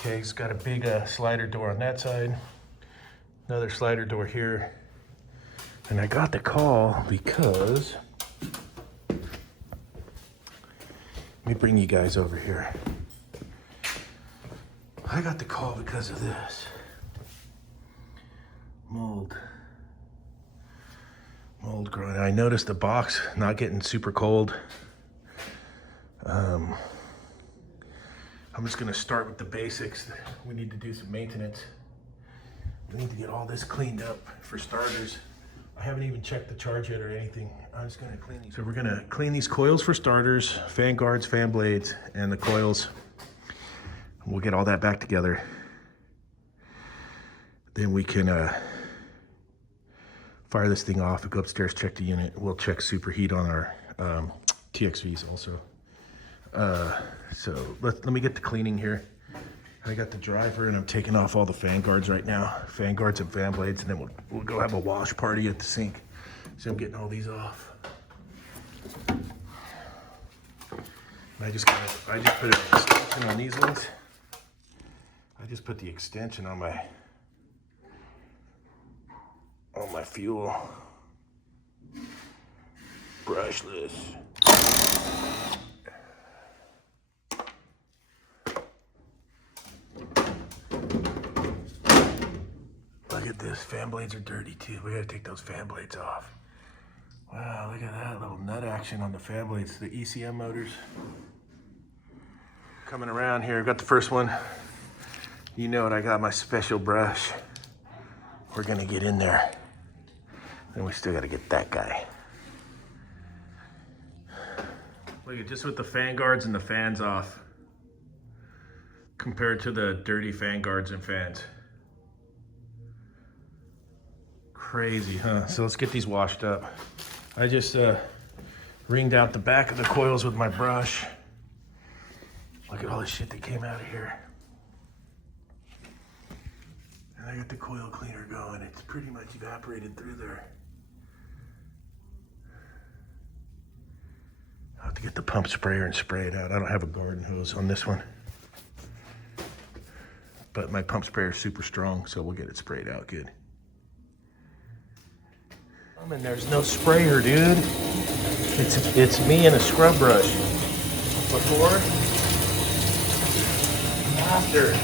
Okay, it's got a big slider door on that side. Another slider door here. And I got the call because, let me bring you guys over here. I got the call because of this. Mold growing. I noticed the box not getting super cold. I'm just gonna start with the basics. We need to do some maintenance. We need to get all this cleaned up for starters. I haven't even checked the charge yet or anything. I'm just gonna clean these. So we're gonna clean these coils for starters, fan guards, fan blades, and the coils. We'll get all that back together. Then we can fire this thing off, go upstairs, check the unit. We'll check superheat on our TXVs also. So let me get the cleaning here. I got the driver and I'm taking off all the fan guards right now. Fan guards and fan blades, and then we'll go have a wash party at the sink. So I'm getting all these off. I just put an extension on these ones. I just put the extension on my fuel. Brushless. Look at this, fan blades are dirty too. We gotta take those fan blades off. Wow, look at that little nut action on the fan blades, the ECM motors. Coming around here, got the first one. You know it, I got my special brush. We're gonna get in there. And we still gotta get that guy. Look at just with the fan guards and the fans off compared to the dirty fan guards and fans. Crazy, huh? So let's get these washed up. I just ringed out the back of the coils with my brush. Look at all the shit that came out of here. And I got the coil cleaner going. It's pretty much evaporated through there. I'll have to get the pump sprayer and spray it out. I don't have a garden hose on this one. But my pump sprayer is super strong, so we'll get it sprayed out good. I mean, there's no sprayer, dude. It's me and a scrub brush. Before, after.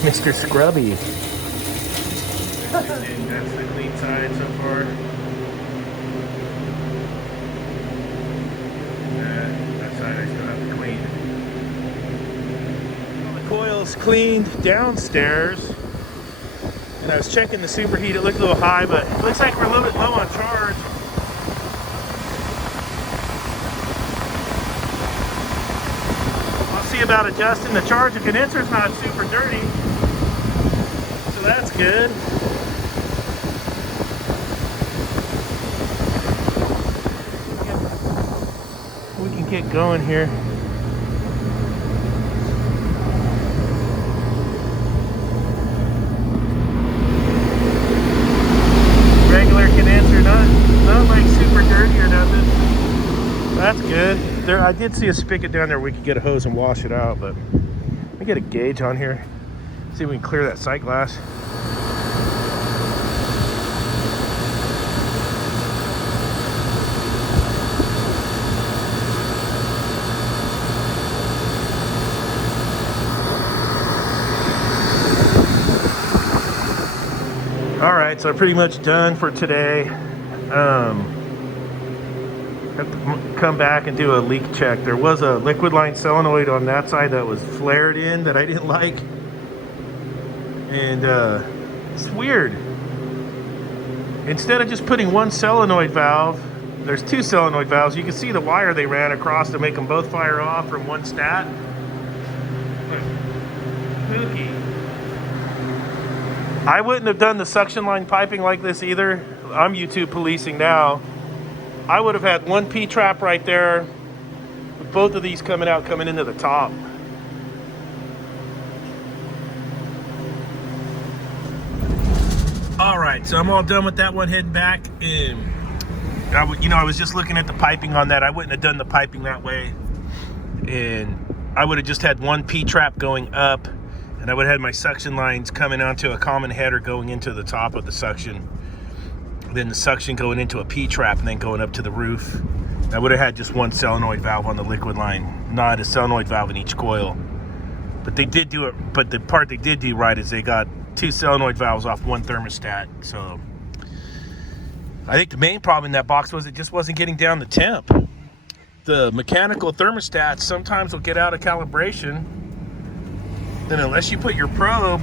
Mr. Scrubby. That's the clean side so far. That side I still have to clean. The coil's cleaned downstairs. And I was checking the superheat. It looked a little high, but it looks like we're a little bit low on charge. We'll see about adjusting the charge. The condenser's not super dirty. That's good. We can get going here. Regular condenser, not like super dirty or nothing. That's good. There, I did see a spigot down there. We could get a hose and wash it out, but let me get a gauge on here. See if we can clear that sight glass. All right, so I'm pretty much done for today. Have to come back and do a leak check. There was a liquid line solenoid on that side that was flared in that I didn't like. And it's weird. Instead of just putting one solenoid valve, there's two solenoid valves. You can see the wire they ran across to make them both fire off from one stat. Spooky. I wouldn't have done the suction line piping like this either. I'm YouTube policing now. I would have had one P-trap right there with both of these coming out, coming into the top. All right. right, so I'm all done with that one, heading back. And I was just looking at the piping on that. I wouldn't have done the piping that way, and I would have just had one P-trap going up, and I would have had my suction lines coming onto a common header going into the top of the suction, then the suction going into a P-trap and then going up to the roof. I would have had just one solenoid valve on the liquid line, not a solenoid valve in each coil. But they did do it, but the part they did do right is they got 2 solenoid valves off one thermostat. So I think the main problem in that box was it just wasn't getting down the temp. The mechanical thermostats sometimes will get out of calibration. Then unless you put your probe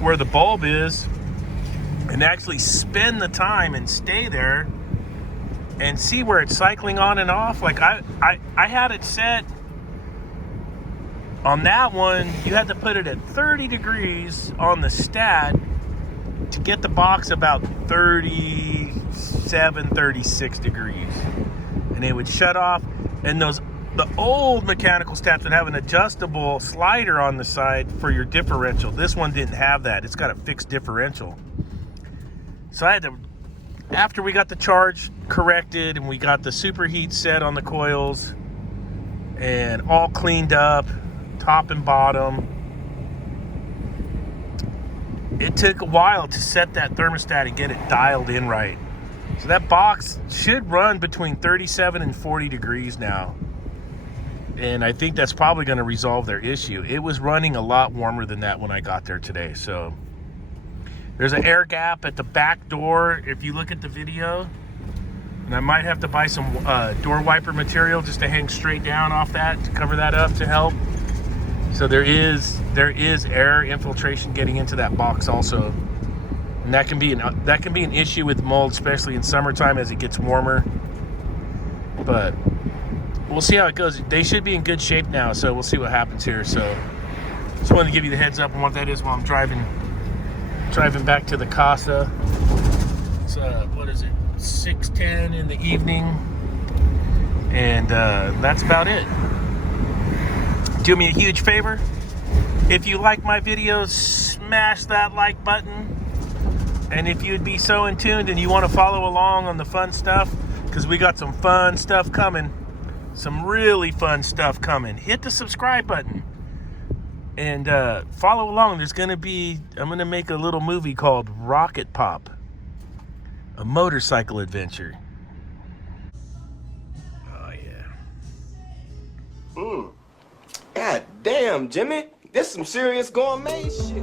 where the bulb is and actually spend the time and stay there and see where it's cycling on and off. Like I had it set on that one, you had to put it at 30 degrees on the stat to get the box about 37, 36 degrees. And it would shut off. And the old mechanical stats would have an adjustable slider on the side for your differential. This one didn't have that. It's got a fixed differential. So I had to, after we got the charge corrected and we got the superheat set on the coils and all cleaned up, top and bottom, it took a while to set that thermostat and get it dialed in right. So that box should run between 37 and 40 degrees now. And I think that's probably going to resolve their issue. It was running a lot warmer than that when I got there today. So there's an air gap at the back door if you look at the video. And I might have to buy some door wiper material just to hang straight down off that to cover that up to help. So there is air infiltration getting into that box also, and that can be an issue with mold, especially in summertime as it gets warmer. But we'll see how it goes. They should be in good shape now, so we'll see what happens here. So just wanted to give you the heads up on what that is while I'm driving back to the casa. It's what is it, 6:10 in the evening, and that's about it. Do me a huge favor. If you like my videos, smash that like button. And if you'd be so in tune and you want to follow along on the fun stuff, because we got some fun stuff coming, some really fun stuff coming, hit the subscribe button and follow along. I'm going to make a little movie called Rocket Pop, a motorcycle adventure. Oh yeah. God damn, Jimmy. This some serious gourmet shit.